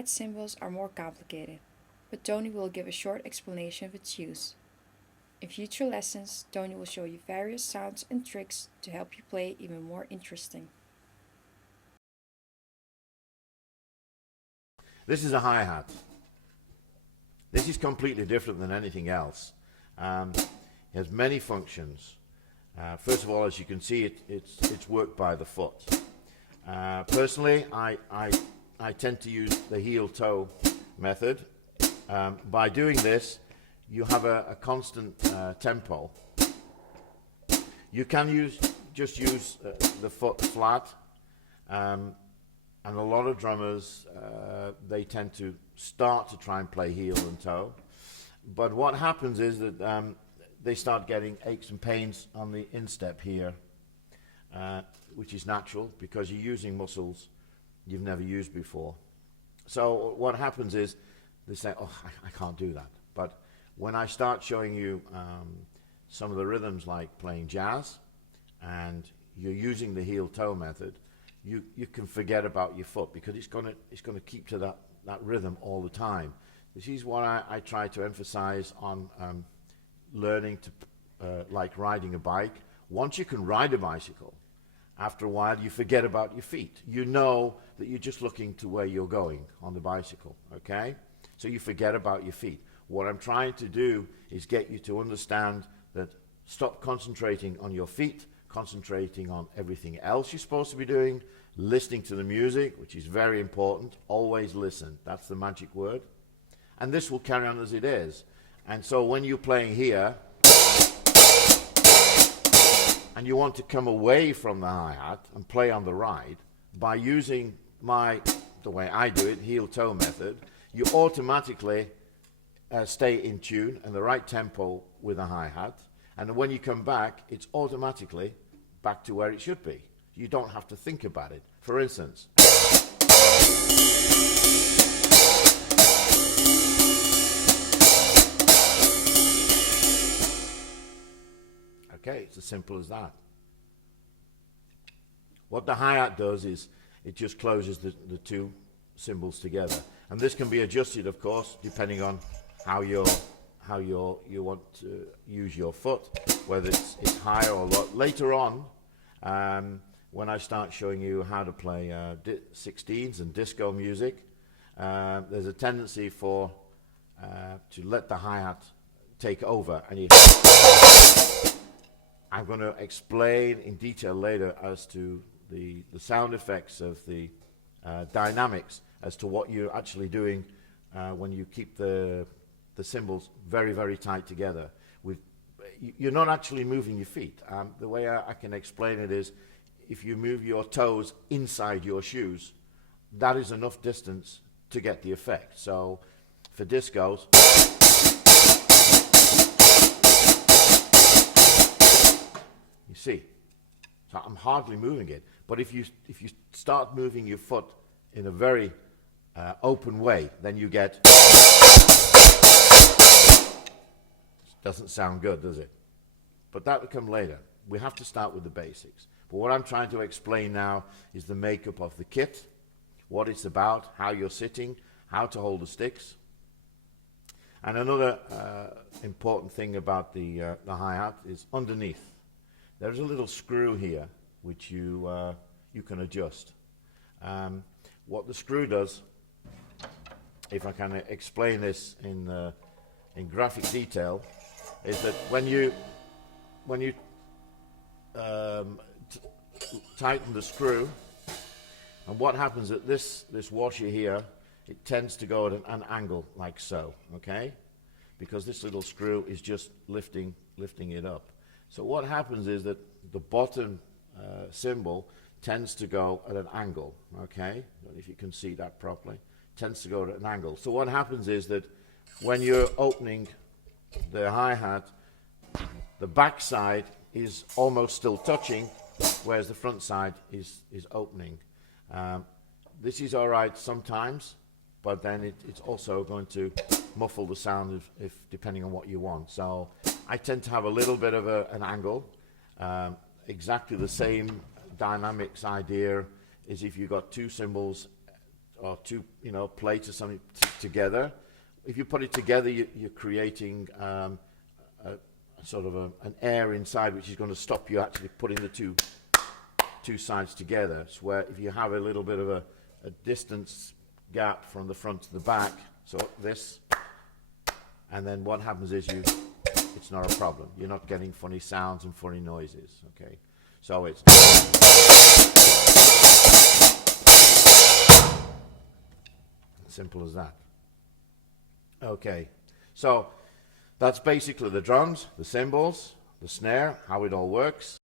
hi-hat cymbals are more complicated, but Tony will give a short explanation of its use. In future lessons, Tony will show you various sounds and tricks to help you play even more interesting. This is a hi-hat. This is completely different than anything else. It has many functions. First of all, as you can see, it's worked by the foot. Personally, I tend to use the heel-toe method. By doing this, you have a constant tempo. You can just use the foot flat, and a lot of drummers, they tend to start to try and play heel and toe. But what happens is that they start getting aches and pains on the instep here, which is natural because you're using muscles you've never used before. So what happens is they say, oh, I can't do that. But when I start showing you some of the rhythms like playing jazz and you're using the heel-toe method, you can forget about your foot because it's going to keep to that rhythm all the time. This is what I try to emphasize on learning to like riding a bike. Once you can ride a bicycle, after a while you forget about your feet. You know that you're just looking to where you're going on the bicycle, okay? So you forget about your feet. What I'm trying to do is get you to understand that stop concentrating on your feet, concentrating on everything else you're supposed to be doing, listening to the music, which is very important. Always listen. That's the magic word. And this will carry on as it is. And so when you're playing here, and you want to come away from the hi-hat and play on the ride, by using the way I do it, heel-toe method, you automatically stay in tune and the right tempo with the hi-hat. And when you come back, it's automatically back to where it should be. You don't have to think about it. For instance, okay, it's as simple as that. What the hi-hat does is it just closes the two cymbals together. And this can be adjusted, of course, depending on how you want to use your foot, whether it's higher or low. Later on, when I start showing you how to play 16s and disco music, there's a tendency to let the hi-hat take over, and I'm going to explain in detail later as to the sound effects of the dynamics as to what you're actually doing when you keep the cymbals very, very tight together. You're not actually moving your feet. The way I can explain it is if you move your toes inside your shoes, that is enough distance to get the effect. So for discos, you see, so I'm hardly moving it. But if you start moving your foot in a very open way, then you get. Doesn't sound good, does it? But that will come later. We have to start with the basics. But what I'm trying to explain now is the makeup of the kit, what it's about, how you're sitting, how to hold the sticks. And another important thing about the hi-hat is underneath. There's a little screw here which you can adjust. What the screw does, if I can explain this in graphic detail, is that when you tighten the screw, and what happens at this washer here, it tends to go at an angle like so, okay? Because this little screw is just lifting it up. So what happens is that the bottom cymbal tends to go at an angle, okay? I don't know if you can see that properly. Tends to go at an angle. So what happens is that when you're opening the hi-hat, the back side is almost still touching, whereas the front side is opening. This is all right sometimes, but then it's also going to muffle the sound if depending on what you want. So I tend to have a little bit of an angle. Exactly the same dynamics idea is if you've got two cymbals or two, plates or something together. If you put it together, you're creating a sort of an air inside, which is going to stop you actually putting the two sides together. It's where if you have a little bit of a distance gap from the front to the back, so this, and then what happens is it's not a problem. You're not getting funny sounds and funny noises. Okay, so it's simple as that. Okay, so that's basically the drums, the cymbals, the snare, how it all works.